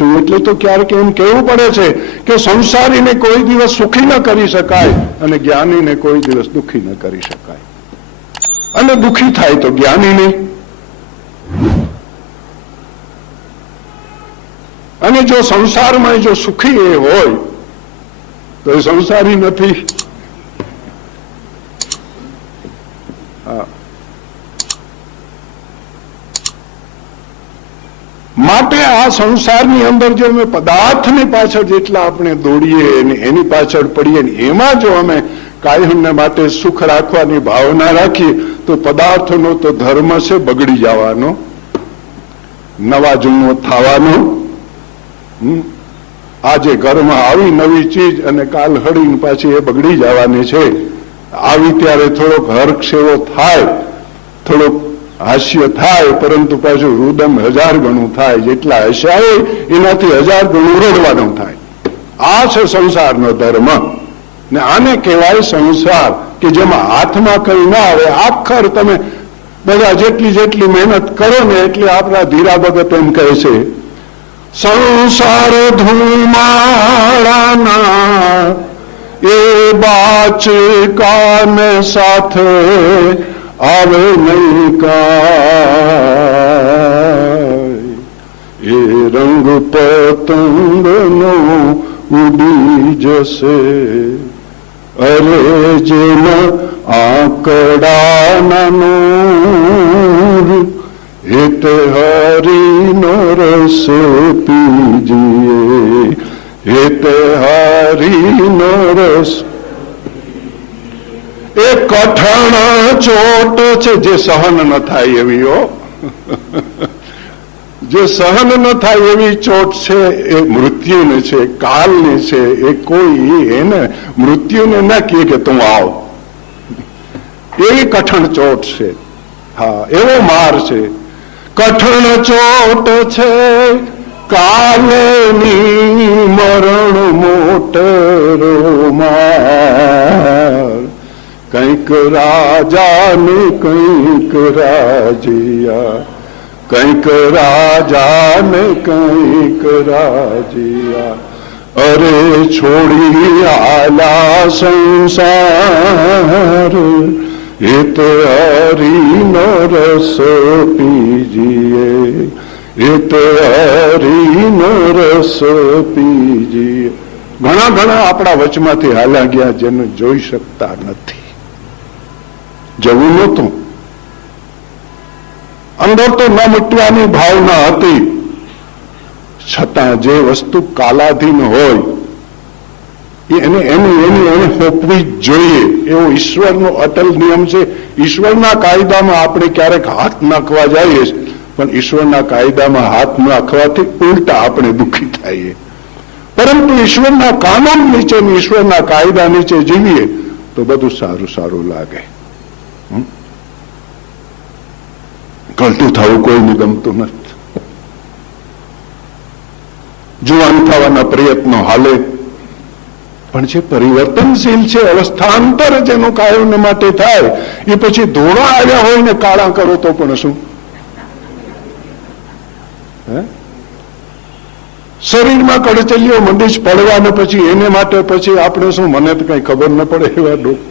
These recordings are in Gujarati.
છું. એટલે તો ક્યારેક એમ કહેવું પડે છે કે સંસારીને કોઈ દિવસ સુખી ન કરી શકાય અને જ્ઞાનીને કોઈ દિવસ દુઃખી ન કરી શકાય. અને દુઃખી થાય તો જ્ઞાની નહીં અને જો સંસારમાં જો સુખી એ હોય, તો એ સંસારી નથી. હા. માટે આ સંસારની અંદર જો અમે પદાર્થની પાછળ જેટલા આપણે દોડીએ અને એની પાછળ પડીએ ને એમાં જો અમે કાયમને માટે સુખ રાખવાની ભાવના રાખીએ, તો પદાર્થનો તો ધર્મ છે બગડી જવાનો, નવા જૂનો થવાનો. આજે ઘરમાં આવી નવી ચીજ અને કાલ હળીને પાછી એ બગડી જવાની છે આવી ત્યારે થોડોક હરક્ષેવો થાય, થોડોક હાસ્ય થાય, પરંતુ પાછું રુદમ હજાર ગણું થાય. જેટલા હસ્યા એનાથી હજાર ગણું રડવાનું થાય. આ છે સંસારનો ધર્મ. ને આને કહેવાય સંસાર, કે જેમાં હાથમાં કઈ ના આવે, આખર તમે બધા જેટલી જેટલી મહેનત કરો ને એટલી આપણા ધીરા ભગત એમ કહે છે, સંસાર ધૂમાળાના એ બાચકાને સાથે આવે નહીં કાય એ રંગ પતંગનો ઉડી જશે. અરે જેન આંકડાના હિત હરિનો રસ પીજીએ હિત હરિનો રસ એ કઠણ ચોટ છે જે સહન ન થાય એવી જે સહન ન થાય એવી ચોટ છે એ મૃત્યુની છે, કાલની છે, એ કોઈ એને મૃત્યુને ના કહે કે તું આવ. એવી કઠણ ચોટ છે. હા, એવો માર છે. કઠણ ચોટ છે, કાલની મરણ મોટરો માર. કંઈક રાજા ને કંઈક રાજિયા, કંઈક રાજા ને કંઈક રાજિયા. અરે છોડી આલા સંસાર હિત હરિનો રસ પીજીએ હિત હરિનો રસ પીજીએ ઘણા ઘણા આપણા વચમાંથી હાલા ગયા જેને જોઈ શકતા નથી. જવું નહોતું. અંદર તો ન મટવાની ભાવના હતી. છતાં જે વસ્તુ કાલાધીન હોય એને એની એની એને હોપવી જ જોઈએ. એવો ઈશ્વરનો અટલ નિયમ છે. ઈશ્વરના કાયદામાં આપણે ક્યારેક હાથ નાખવા જઈએ પણ ઈશ્વરના કાયદામાં હાથ નાખવાથી ઉલટા આપણે દુઃખી થઈએ. પરંતુ ઈશ્વરના કાનૂન નીચે ઈશ્વરના કાયદા નીચે જીવીએ, તો બધું સારું સારું લાગે. ગલતું થવું કોઈને ગમતું નથી. જુવાન થવાના પ્રયત્નો હાલે, પણ જે પરિવર્તનશીલ છે, અવસ્થાંતર જેનું કાયમ માટે થાય, એ પછી ધોળા આવ્યા હોય ને કાળા કરો તો પણ શું? શરીરમાં કડચલીઓ મંડી પડવા ને પછી, એને માટે પછી આપણે શું, મને તો કઈ ખબર ન પડે એવા ડોક્ટર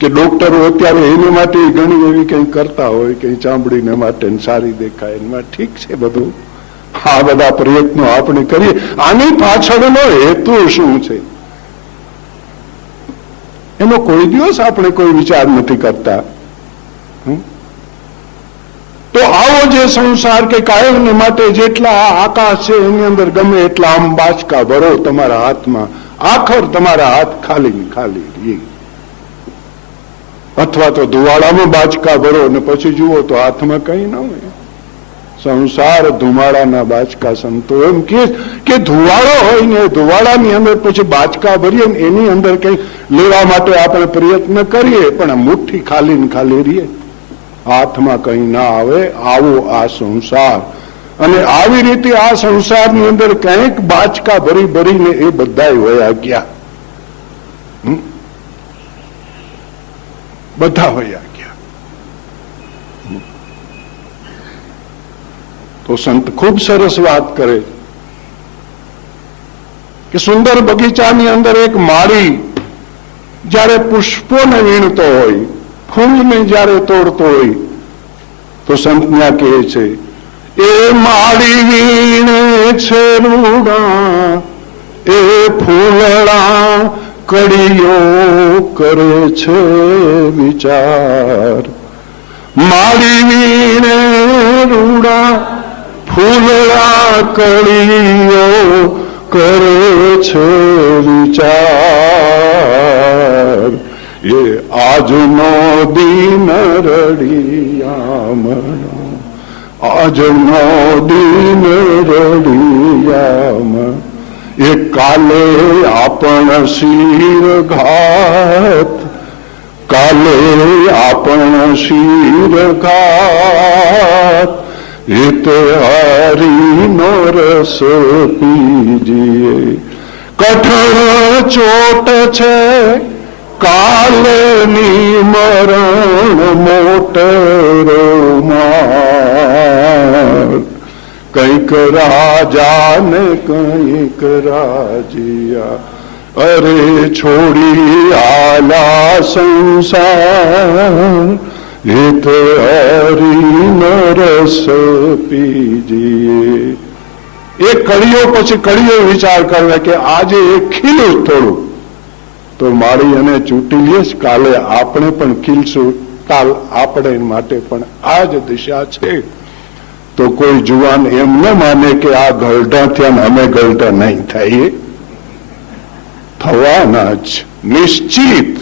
કે ડોક્ટરો અત્યારે એને માટે ઘણી એવી કંઈ કરતા હોય કંઈ ચામડીને માટે સારી દેખાય એમાં ઠીક છે બધું? આ બધા પ્રયત્નો આપણે કરીએ. આની પાછળનો હેતુ શું છે? એનો કોઈ દિવસ આપણે કોઈ વિચાર નથી કરતા. તો આવો જે સંસાર કે કાયમને માટે જેટલા આકાશ છે, એની અંદર ગમે એટલા આમ બાચકા ભરો તમારા હાથમાં. આખર તમારા હાથ ખાલી ખાલી રહે. અથવા તો ધુવાડામાં બાચકા ભરો ને પછી જુઓ તો હાથમાં કઈ ન હોય. સંસાર ધુમાડાના બાચકા સંતો એમ કે ધુવાડો હોય ને ધુવાડાની અંદર પછી બાચકા ભરીએ ને એની અંદર કઈ લેવા માટે આપણે પ્રયત્ન કરીએ, પણ મુઠ્ઠી ખાલી ને ખાલી રહીએ. હાથમાં કઈ ના આવે, આવો આ સંસાર. અને આવી રીતે આ સંસારની અંદર કંઈક બાચકા ભરી ભરીને એ બધા વયા ગયા. બધા વયા ગયા. તો સંત ખૂબ સરસ વાત કરે કે સુંદર બગીચાની અંદર એક માળી જ્યારે પુષ્પોને વીણતો હોય, ફૂલને જ્યારે તોડતો હોય, તો સંજ્ઞા કહે છે, એ માળી વીણે છે રૂડા કડીઓ કરે છે વિચાર. મારી વીણે રૂડા ફૂલડા કડીઓ કરે છે વિચાર. એ આજનો દિન રડિયામણ આજનો દિન રડિયામ એ કાલે આપણ શિર ઘાત, કાલે આપણ શિર ઘાત. એ તે રસ પીજીએ. કઠણ ચોટ છે કાલની મરણ મોટરોમાં કંઈક રાજા ને કંઈક રાજીયા. અરે છોડી આલા સંસાર, હિત હરી નરસ રસ પીજીએ. એ કડીઓ પછી કડીઓ વિચાર કરવા કે આજે એ ખીલું થોડું. તો મારી અને ચૂંટી લઈશ કાલે આપણે પણ ખીલશું, કાલ આપણે માટે પણ આ જ દિશા છે. તો કોઈ જુવાન એમ ન માને કે આ ગરડા થયા અમે ગરડા નહીં થઈએ. થવાના જ, નિશ્ચિત.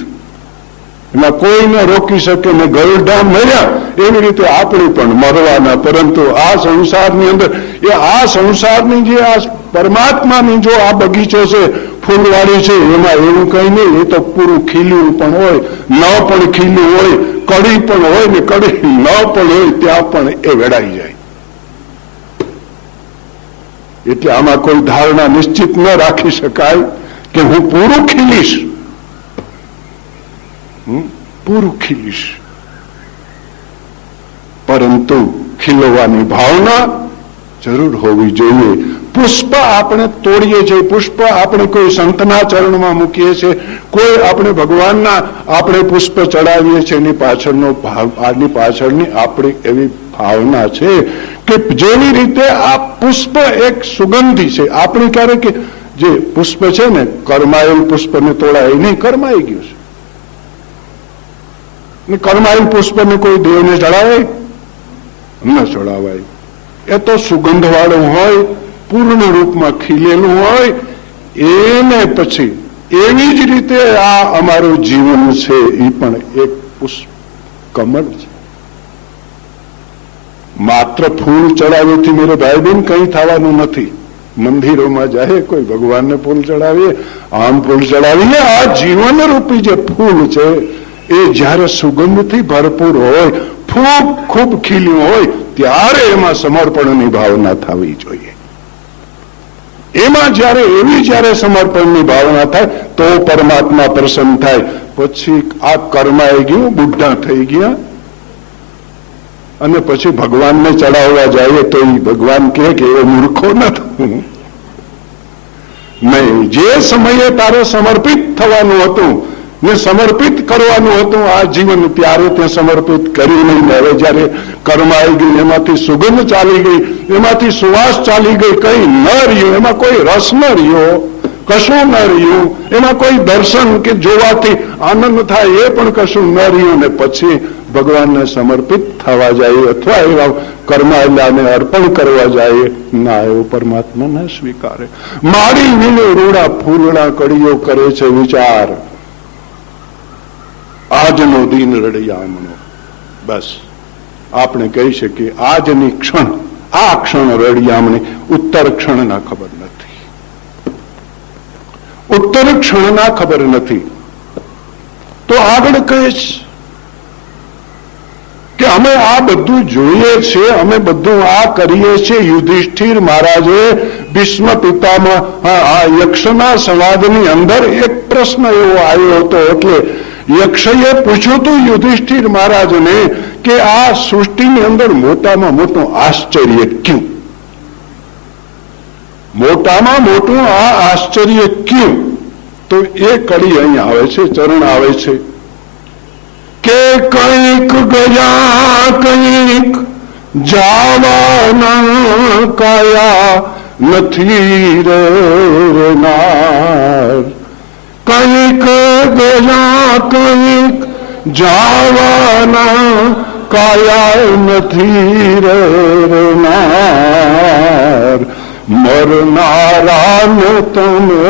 એમાં કોઈને રોકી શકે ને ગરડા મર્યા. એવી રીતે આપણે પણ મરવાના, પરંતુ આ સંસારની અંદર, એ આ સંસારની જે આ પરમાત્માની જો આ બગીચો છે, ફૂલવાળી છે, એમાં એવું કઈ નહીં, એ તો પૂરું ખીલ્યું પણ હોય, ન પણ ખીલ્યું હોય કડી પણ હોય ને કડી ન પણ હોય, ત્યાં પણ એ વેડાઈ જાય. એટલે આમાં કોઈ ધારણા નિશ્ચિત ન રાખી શકાય કે હું પૂરું ખીલીશ? પૂરું ખીલીશ. પરંતુ ખીલવાની ભાવના જરૂર હોવી જોઈએ. પુષ્પ આપણે તોડીએ છીએ. પુષ્પ આપણે કોઈ સંતના ચરણમાં મૂકીએ છીએ. કોઈ આપણે ભગવાનના આપણે પુષ્પ ચડાવીએ છીએ. એની પાછળનો ભાવ, આની પાછળની આપણી એવી ભાવના છે કે જેવી રીતે આ પુષ્પ એક સુગંધી છે. આપણે ક્યારે કે જે પુષ્પ છે ને કરમાયેલ પુષ્પને તોડાય નહીં, કરમાઈ ગયું છે. ને પુષ્પ પુષ્પને કોઈ દેવને ચડાવે ન ચડાવાય એ તો સુગંધ વાળું હોય, પૂર્ણ રૂપમાં ખીલેલું હોય, એને પછી એવી જ રીતે આ અમારું જીવન છે એ પણ એક પુષ્પ કમળ છે. માત્ર ફૂલ ચડાવેથી મેરે ભાઈ બેન કંઈ થવાનું નથી. મંદિરોમાં જાય કોઈ ભગવાનને ફૂલ ચડાવીએ, આમ ફૂલ ચડાવીએ, આ જીવન રૂપી જે ફૂલ છે, એ જ્યારે સુગંધથી ભરપૂર હોય, ખૂબ ખૂબ ખીલ્યું હોય, ત્યારે એમાં સમર્પણની ભાવના થવી જોઈએ. એમાં જ્યારે, એવી જ્યારે સમર્પણની ભાવના થાય, તો પરમાત્મા પ્રસન્ન થાય. પછી આ કર્માઈ ગયું, બુઢા થઈ ગયા અને પછી ભગવાનને ચડાવવા જઈએ તો એ ભગવાન કહે કે એ મૂર્ખો નથી. નહીં જે સમયે તારે સમર્પિત થવાનું હતું, ને સમર્પિત કરવાનું હતું, આ જીવન ત્યારે તે સમર્પિત કરી નહીં. હવે જયારે કર્માઈ ગઈ એમાંથી સુગંધ ચાલી ગઈ, એમાંથી સુવાસ ચાલી ગઈ, કઈ ન રહ્યું, એમાં કોઈ રસ ન રહ્યો, કશું ન રહ્યું, એમાં કોઈ દર્શન કે જોવાથી આનંદ થાય એ પણ કશું ન રહ્યું, ને પછી ભગવાનને સમર્પિત થવા જાય, અથવા એવા કર્માયલાને અર્પણ કરવા જાય, ના, એવું પરમાત્મા ના સ્વીકારે. મારી વિને રૂડા ફૂલડા કડીઓ કરે છે વિચાર. આજનો દિન રડિયામણો બસ, આપણે કહી શકીએ, આજની ક્ષણ, આ ક્ષણ રડિયામણી ઉત્તર ક્ષણના ખબર નથી. ઉત્તર ક્ષણના ખબર નથી. તો આગળ કહીશ. કે અમે આ બધું જોઈએ છે, અમે બધું આ કરીએ છીએ. યુધિષ્ઠિર મહારાજે ભીષ્મ પિતામાં આ યક્ષના સંવાદની અંદર એક પ્રશ્ન એવો આવ્યો હતો એટલે યક્ષએ પૂછ્યું હતું યુધિષ્ઠિર મહારાજને કે આ સૃષ્ટિની અંદર મોટામાં મોટું આશ્ચર્ય ક્યું? મોટામાં મોટું આ આશ્ચર્ય ક્યું? તો એ કડી અહીં આવે છે, ચરણ આવે છે. કે કંઈક ગયા, કંઈક જાવાના કાયા નથી રહેનાર કંઈક ગયા, કંઈક જાવાના કાયા નથી રહેનાર મરનારાને તમે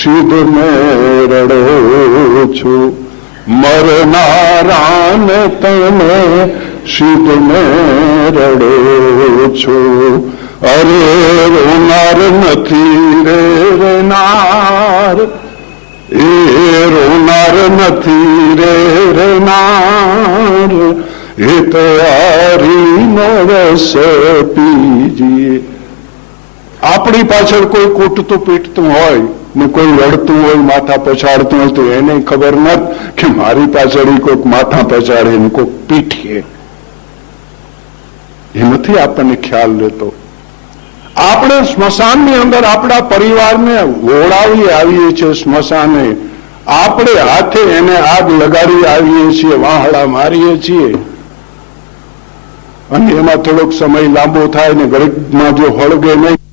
સિદ્ધ મેરડો છો. મરનારાને તમે સિદ્ધ મેરડો છો. અરે રોનાર નથી રે રેનાર. એ રોનાર નથી રે રેનાર. એ તો નરસ પીજીએ આપણી પાછળ કોઈ કૂટતું પીટતું હોય ને કોઈ રડતું હોય, માથા પછાડતું હોય તો એને ખબર ન કે મારી પાછળ કોઈક માથા પછાડે ને કોઈક પીઠીએ એ નથી આપણને ખ્યાલ રહેતો. આપણે સ્મશાનની અંદર આપણા પરિવારને ઓળાવી આવીએ છીએ સ્મશાને. આપણે હાથે એને આગ લગાડી આવીએ છીએ, વાહડા મારીએ છીએ. અને એમાં થોડોક સમય લાંબો થાય ને ગરીબમાં જો હળગે નહીં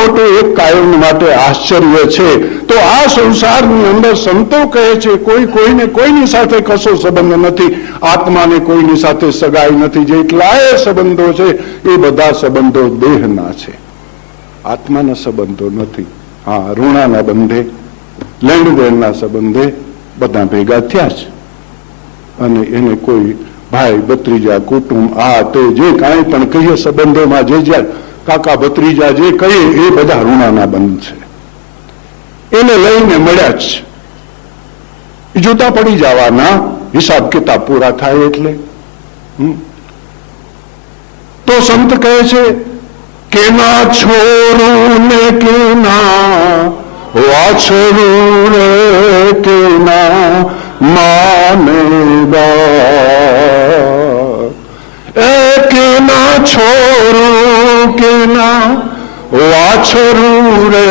મોટું એક કાયમ માટે આશ્ચર્ય છે. તો આ સંસારની અંદર સંતો કહે છે, કોઈ કોઈને કોઈની સાથે કશો સંબંધ નથી. આત્માને કોઈની સાથે સગાઈ નથી. જેટલાય સંબંધો છે, એ બધા સંબંધો દેહના છે. આત્માના સંબંધો નથી. હા, ઋણાના બંધે, લેણદેણના સંબંધે બધા ભેગા થયા છે. અને એને કોઈ ભાઈ, ભત્રીજા, કુટુંબ, આ તે જે કાંઈ પણ કહીએ સંબંધોમાં જે જ્યાં કાકા ભત્રીજા જે કહીએ એ બધા ઋણાના બંધ છે. એને લઈને મળ્યા જ. જુદા પડી જવાના, હિસાબ કિતાબ પૂરા થાય એટલે. તો સંત કહે છે કેના છોરું ને કેના વાછરું રે કેના માને બા. એ કેના છોરું કેના વાછરું રે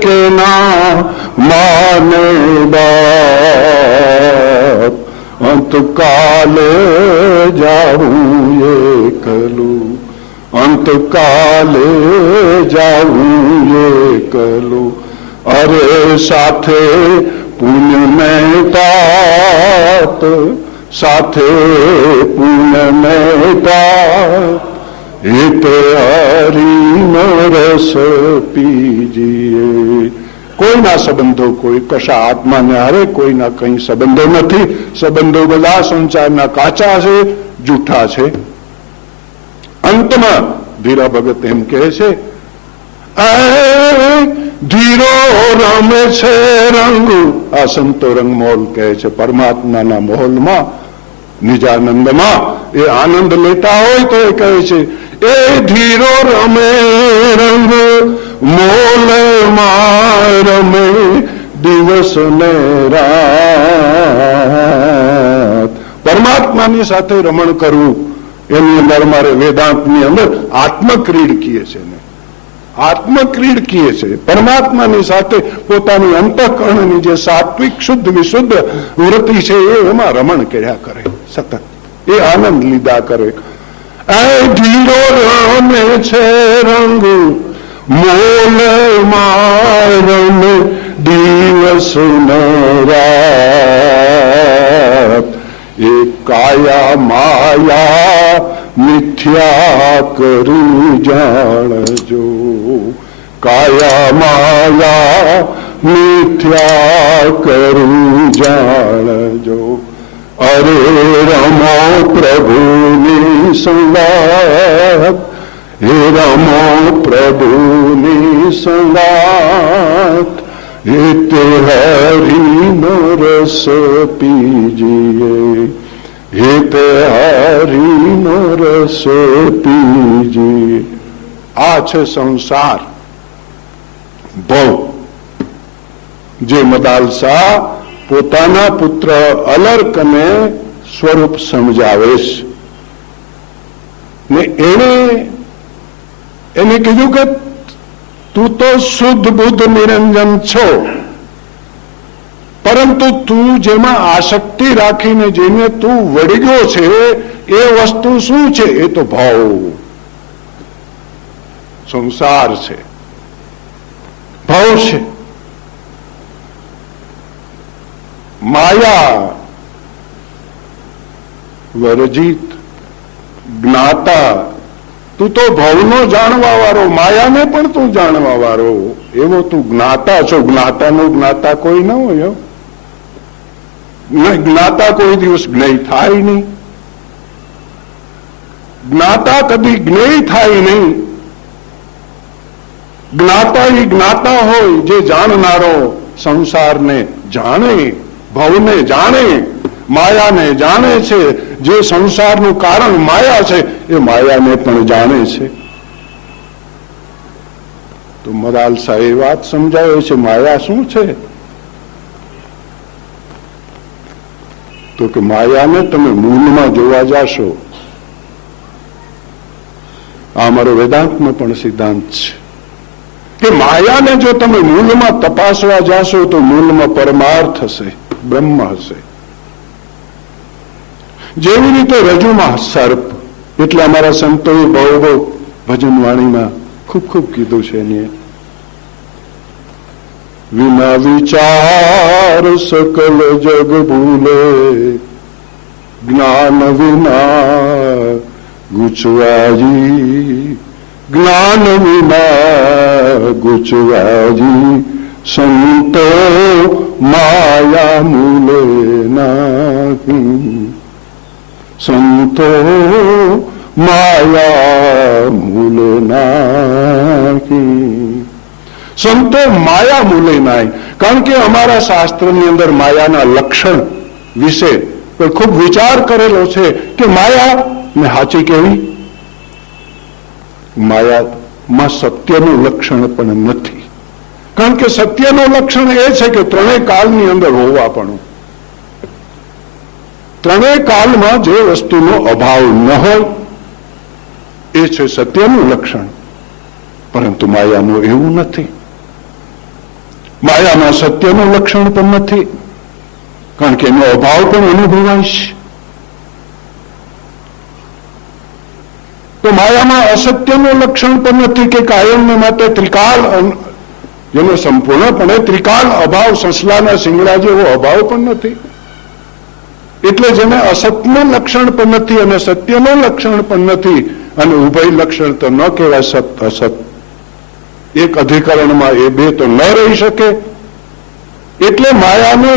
કેના માને બાપ અંતકાલે જાવું એકલું અંતકાલે જાવું એકલું અરે સાથે પુણ્ય મહેતા સાથે પુણ્ય મહેતા એ પીજીએ. કોઈના સંબંધો કોઈ કશા આત્માને હારે, કોઈના કઈ સંબંધો નથી. સંબંધો બધા સંસારના કાચા છે, જૂઠા છે. અંતમાં ધીરા ભગત એમ કહે છે "આ ધીરો રમે છે રંગ. આ સંતો રંગ મોલ કહે છે, પરમાત્માના મોલમાં નિજાનંદમાં. એ આનંદ લેતા હોય તો એ કહે છે એ ધીરો રમે, રંગ મોલ રમે દિવસ ને પરમાત્માની સાથે રમણ કરવું, એની અંદર મારે વેદાંતની અંદર આત્મક્રીડ કીએ છે ને આત્મક્રીડ કીએ છે. પરમાત્માની સાથે પોતાની અંતઃકરણની જે સાત્વિક શુદ્ધ વિશુદ્ધ વૃત્તિ છે, એ એમાં રમણ કર્યા કરે. સતત. એ આનંદ લીધા કરે. એ ધીરો રમે છે રંગ મોલ મારમ દિવસ રાત એ કાયા માયા મિથ્યા કરી જાણજો. કાયા માયા મિથ્યા કરી જાણજો. અરે રમો પ્રભુની સંગાત હે રમો પ્રભુની સંગાત એ તે હરિનો રસ પીજીએ હે તે હરિનો રસ પીજીએ આ છે સંસાર ભવ જે મદાલસા પોતાના પુત્ર અલર્કને સ્વરૂપ સમજાવે ને એને એને કીધું કે તું તો શુદ્ધ બુદ્ધ નિરંજન છો, પરંતુ તું જેમાં આસક્તિ રાખીને જેને તું વળગ્યો છે, એ વસ્તુ શું છે? એ તો ભાવ. સંસાર છે. ભાવ છે. માયા વરજીત જ્ઞાતા, તું તો ભવનો જાણવા વાળો, માયાને પણ તું જાણવા વાળો, એવો તું જ્ઞાતા છો. જ્ઞાતાનો જ્ઞાતા કોઈ ન હોય જ્ઞાતા કોઈ દિવસ જ્ઞેય થાય નહીં. જ્ઞાતા કદી જ્ઞેય થાય નહીં. જ્ઞાતા એ જ્ઞાતા હોય, જે જાણનારો સંસારને જાણે. ભવને જાણે, માયાને જાણે છે, જે સંસારનું કારણ માયા છે, એ માયાને પણ જાણે છે. તો મરાલ સાહેબ વાત સમજાવે છે, માયા શું છે? તો કે માયાને તમે મૂળમાં જોવા જાશો. આ અમારો વેદાંતનો પણ સિદ્ધાંત છે. કે માયાને જો તમે મૂળમાં તપાસવા જાશો, તો મૂળમાં પરમાર્થ હશે બ્રહ્મ હશે. જેવી રીતે રજુમાં સર્પ, એટલે અમારા સંતોએ બહુ બહુ ભજન વાણીમાં ખૂબ ખૂબ કીધું છે એને. વિના વિચાર સકલ જગ ભૂલે, જ્ઞાન વિના ગુચવાજી, જ્ઞાન વિના ગુચવાજી, સંતો માયા મૂલે નાહી સંતો માયા મૂલે નાખી સંતો માયા મૂલે નાય કારણ કે અમારા શાસ્ત્રની અંદર માયાના લક્ષણ વિશે ખૂબ વિચાર કરેલો છે કે માયા ને હાચી કેવી? માયામાં સત્યનું લક્ષણ પણ નથી. કારણ કે સત્યનું લક્ષણ એ છે કે ત્રણેય કાળની અંદર હોવા પણ. ત્રણેય કાળમાં જે વસ્તુનો અભાવ ન હોય, એ છે સત્યનું લક્ષણ. પરંતુ માયાનું એવું નથી. માયામાં સત્યનું લક્ષણ પણ નથી. કારણ કે એનો અભાવ પણ અનુભવાય તો માયામાં અસત્યનું લક્ષણ પણ નથી કે કાયમને માટે ત્રિકાલ અન- જેનો સંપૂર્ણપણે ત્રિકાળ અભાવ સસલાના સિંગડા જેવો અભાવ પણ નથી. એટલે જેને અસત્યનું લક્ષણ પણ નથી અને સત્યનું લક્ષણ પણ નથી અને ઉભય લક્ષણ તો ન કહેવાય સત, અસત. એક અધિકરણમાં એ બે તો ન રહી શકે. એટલે માયાને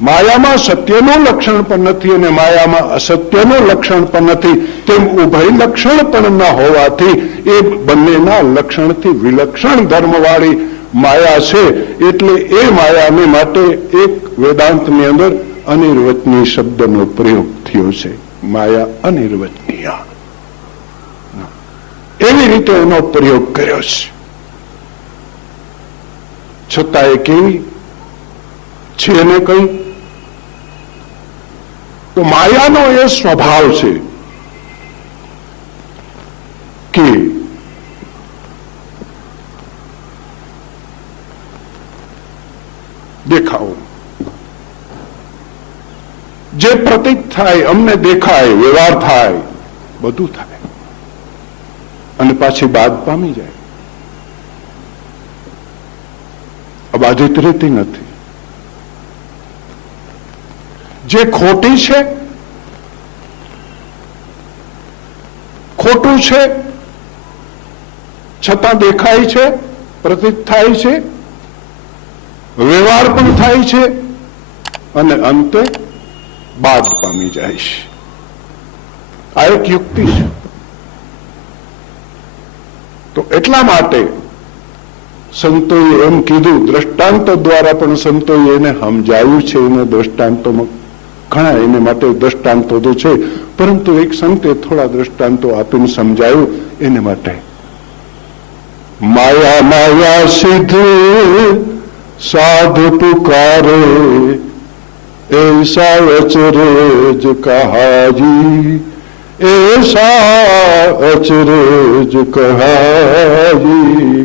માયામાં સત્યનું લક્ષણ પણ નથી અને માયામાં અસત્યનું લક્ષણ પણ નથી. તેમ ઉભય લક્ષણ પણ ન હોવાથી એ બંનેના લક્ષણથી વિલક્ષણ ધર્મવાળી માયા છે. એટલે એ માયાને માટે એક વેદાંતની અંદર અનિર્વચનીય શબ્દનો પ્રયોગ થયો છે. માયા અનિર્વચનીય. એવી રીતે એનો પ્રયોગ કર્યો છે. છતાં એ કેવી? છે ને કઈ? તો માયાનો એ સ્વભાવ છે કે દેખાવો. જે પ્રતીક થાય, અમને દેખાય, વ્યવહાર થાય, બધું થાય. અને પાછી બાદ પામી જાય. અબાધિત રહેતી નથી. જે ખોટી છે, ખોટું છે, છતાં દેખાય છે, પ્રતીત થાય છે, વ્યવહાર પણ થાય છે, અને અંતે બાદ પામી જાય છે. આ એક યુક્તિ છે. તો એટલા માટે સંતોએ એમ કીધું, દ્રષ્ટાંતો દ્વારા પણ સંતોએ એને સમજાવ્યું છે, એને દ્રષ્ટાંતોમાં ઘણા એને માટે દ્રષ્ટાંતો તો છે, પરંતુ એક સંતે થોડા દ્રષ્ટાંતો આપીને સમજાયું એને માટે. માયા માયા સિદ્ધ સાધુ પુકારે એસા અચરેજ કહાજી એસા અચરેજ કહાજી.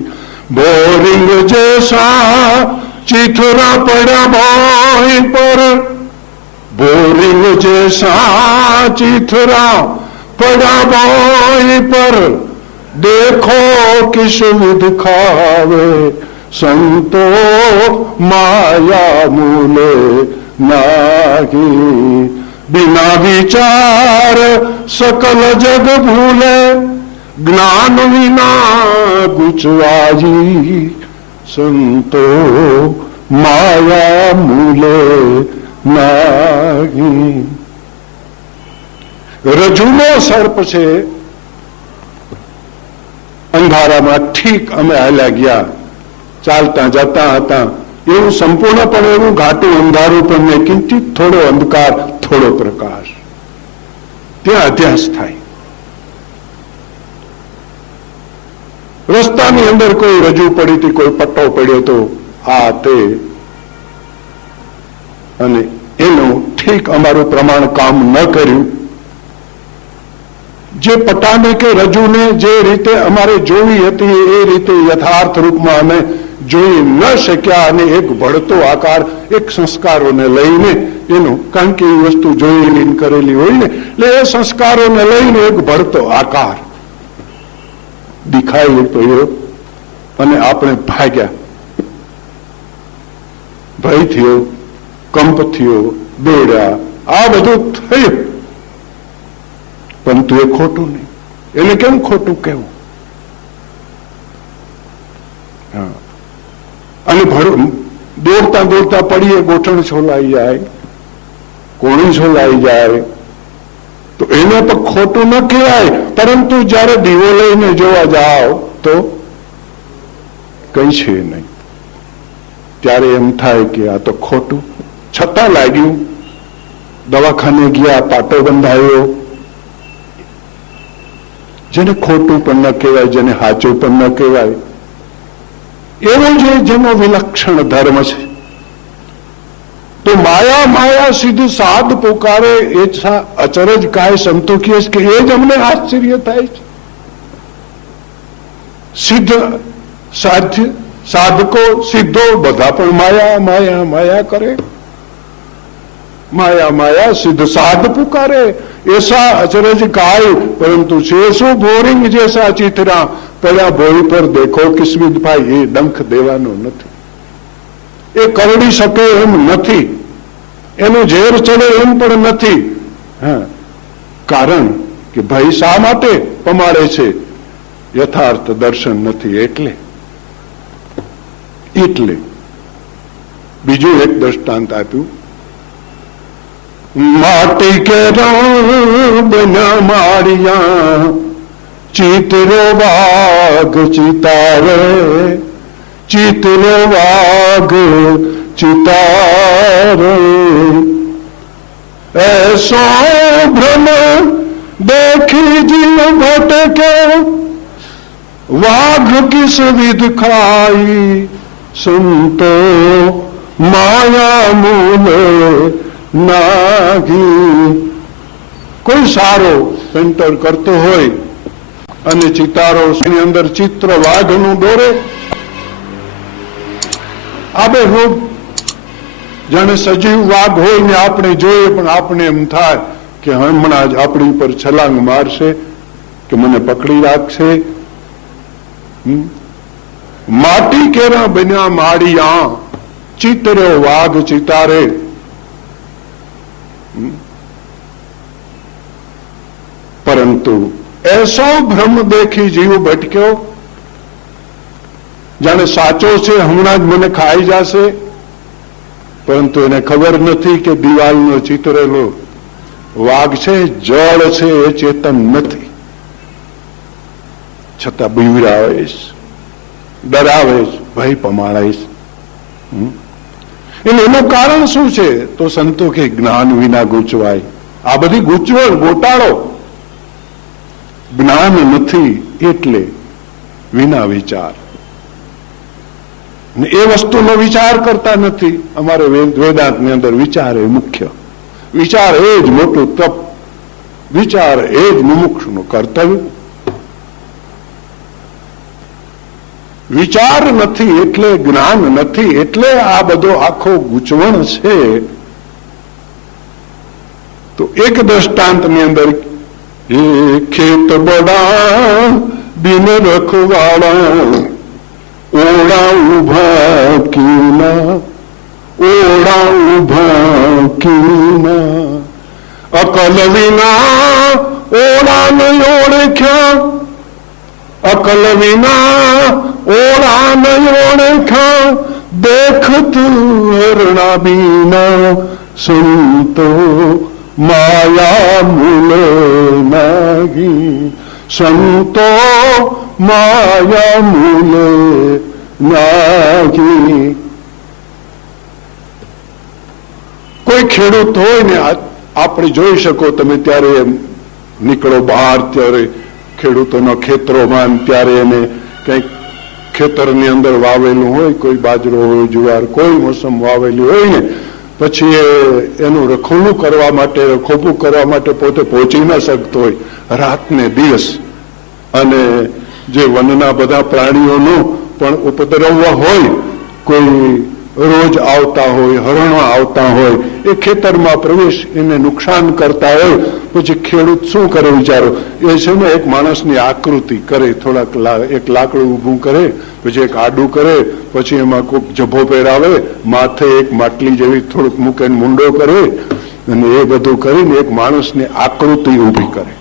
બોરિંગ જૈસા ચીઠરા પડ્યા ભાઈ પર બોરી જે સાચી થરા પડા બોઈ પર, દેખો કિસમ દિખાવે સંતો માયા મૂલે નાહી. બિના વિચાર સકલ જગ ભૂલે, જ્ઞાન વિના ગુચવાજી સંતો માયા મૂલે નાગી રજુનો સર્પ છે. અંધારામાં ઠીક અમે હાલ્યા ગયા. ચાલતા જતા હતા. એવું સંપૂર્ણપણે એવું ઘાટું અંધારું પણ મેં કિંચિત થોડો અંધકાર, થોડો પ્રકાશ. ત્યાં અધ્યાસ થાય. રસ્તાની અંદર કોઈ રજૂ પડી હતી, કોઈ પટ્ટો પડ્યો તો આ તે અને એનું ઠીક અમારું પ્રમાણ કામ ન કર્યું. જે પટાને કે રજૂને જે રીતે અમારે જોવી હતી એ રીતે યથાર્થ રૂપમાં અમે જોઈ ન શક્યા અને એક ભળતો આકાર, એક સંસ્કારોને લઈને એનું કારણ કે એ વસ્તુ જોયેલી કરેલી હોય ને, એટલે એ સંસ્કારોને લઈને એક ભળતો આકાર. દેખાઈ તો અને આપણે ભાગ્યા. ભય થયો. કંપ થયો, દોડ્યા. આ બધું થયું. પરંતુ એ ખોટું નહીં. એને કેમ ખોટું કહેવું? અને દોડતા દોડતા પડીએ, ગોઠણ છોલાઈ જાય, કોણી છોલાઈ જાય. તો એને પણ ખોટું ન કહેવાય. પરંતુ જ્યારે દીવો લઈને જોવા જાઓ, તો કઈ છે નહીં. ત્યારે એમ થાય કે આ તો ખોટું છતાં લાગ્યું, દવાખાને ગયા, પાટો બંધાયો. જેને ખોટું પણ ન કહેવાય, જેને સાચું પણ ન કહેવાય. એવો જે જેનો વિલક્ષણ ધર્મ છે. તો માયા માયા સીધું સાદ પોકારે, એ અચરજ કાય સંતોષીએ કે એ જ અમને આશ્ચર્ય થાય છે. સિદ્ધ સાધ્ય, સાધકો, સિદ્ધો બધા પણ માયા માયા માયા કરે. માયા માયા, સિદ્ધ સાધ પુકારે. એસા અચરજ કાય, પરંતુ છે બોરિંગ જેસા ચિતરા. પેલા ભોય પર દેખો કિસ્મિત એ ડંખ દેવાનો નથી. એ કરડી શકે એમ નથી. એનું ઝેર ચડે એમ પણ નથી. કારણ કે ભાઈ શા માટે પમાડે છે? યથાર્થ દર્શન નથી, એટલે. એટલે. બીજું એક દ્રષ્ટાંત આપ્યું. માટી કે બના મારિયા ચિતરો વાઘ ચિતારે ચિતરો વાઘ ચિતારે ऐसो भ्रम देखी जीव भटके वाघ किस विध खाई संतो माया मूल નાગી કોઈ સારો પેન્ટર કરતો હોય અને ચિતારો એની અંદર ચિત્ર વાઘનું દોરે આબે હું જાણે સજીવ વાઘ હોય ને આપણે જોઈએ પણ આપણે એમ થાય કે હમણાં જ આપણી ઉપર છલાંગ મારશે, કે મને પકડી રાખશે? માટી કેરા બન્યા માળિયા ચિતર્યો વાઘ ચિતારે? પરંતુ એસો ભ્રમ દેખી જીવ ભટક્યો. જાણે સાચો છે, હમણાં જ મને ખાઈ જશે. પરંતુ એને ખબર નથી કે દિવાલનો ચિતરેલો વાઘ છે, જળ છે, એ ચેતન નથી. છતાં બીવરાવેશ ડરાવેશ, ભય પમાડાઈશ હમ? એટલે એનું કારણ શું છે? તો સંતો કે જ્ઞાન વિના ગૂંચવાય. આ બધી ગૂંચવણ, ગોટાળો જ્ઞાન નથી એટલે વિના વિચાર. ને એ વસ્તુનો વિચાર કરતા નથી. અમારે વેદ- વેદાંતની અંદર વિચાર એ મુખ્ય. વિચાર એ જ મોટું તપ. વિચાર એ જ મુમુક્ષનું કર્તવ્ય. વિચાર નથી એટલે જ્ઞાન નથી એટલે આ બધો આખો ગૂંચવણ છે. તો એક દ્રષ્ટાંતની અંદર ખેત બડા બિન રખવાળા ઓળા ઊભા કીના ઓળા ઊભા કીના. અકલ વિના ઓળા ને ઓળખ્યા અકલ વિના ઓળા ન ઓળખ્યા દેખત હરણા બીના. સંતો માયા મૂલ નાગી. સંતો માયા મૂલ નાગી. કોઈ ખેડૂત હોય ને આપણે જોઈ શકો તમે ત્યારે એમ નીકળો બહાર ત્યારે ખેડૂતોના ખેતરોમાં ત્યારે એને કંઈક ખેતરની અંદર વાવેલું હોય, કોઈ બાજરો હોય, જુવાર, કોઈ મોસમ વાવેલી હોય ને, પછી એ એનું રખોલું કરવા માટે રખોપું કરવા માટે પોતે પહોંચી ન શકતો હોય. રાત ને દિવસ. અને જે વનના બધા પ્રાણીઓનો પણ ઉપદ્રવ હોય, કોઈ રોજ આવતા હોય, હરણો આવતા હોય, એ ખેતરમાં પ્રવેશ એને નુકસાન કરતા હોય, પછી ખેડૂત શું કરે વિચારો? એ છે ને એક માણસની આકૃતિ કરે, થોડાક એક લાકડું ઊભું કરે, પછી એક આડું કરે, પછી એમાં કોઈક જભો પહેરાવે, માથે એક માટલી જેવી થોડુંક મૂકે મૂંડો કરે, અને એ બધું કરીને એક માણસની આકૃતિ ઊભી કરે.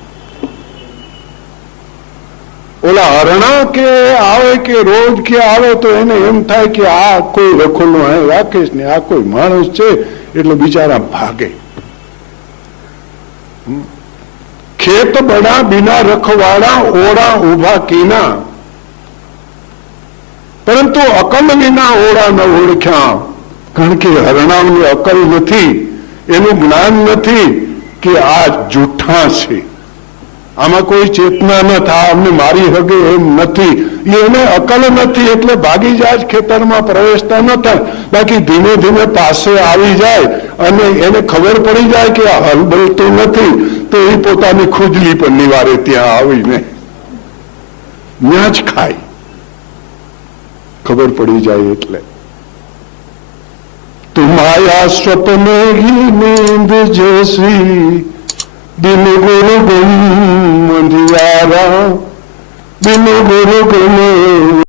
ઓલા હરણા કે આવે કે રોજ કે આવે તો એને એમ થાય કે આ કોઈ રખોલો રાખીશ ને આ કોઈ માણસ છે, એટલે બિચારા ભાગે. ખેત બડા બિના રખવાડા, ઓળા ઊભા કીના. પરંતુ અકલ વિના ઓળા ન ઓળખ્યા. કારણ કે હરણાવની અકલ નથી, એનું જ્ઞાન નથી કે આ જૂઠા છે. આમાં કોઈ ચેતના ન થાય, અમને મારી હગે એમ નથી. એને અકલ નથી, એટલે ભાગી જાય, ખેતરમાં પ્રવેશતા ન થાય. બાકી ધીમે ધીમે પાસે આવી જાય અને એને ખબર પડી જાય કે હલ બોલતું નથી, તો એ પોતાની ખુજલી પણ નિવારે ત્યાં આવીને ત્યાં જ ખાય. ખબર પડી જાય એટલે. તુમાયા સ્વપ્ન નીંદ જૈસી દિન ગુરુ ગુમ અંધિયારા દિન ગુરુ ગુમ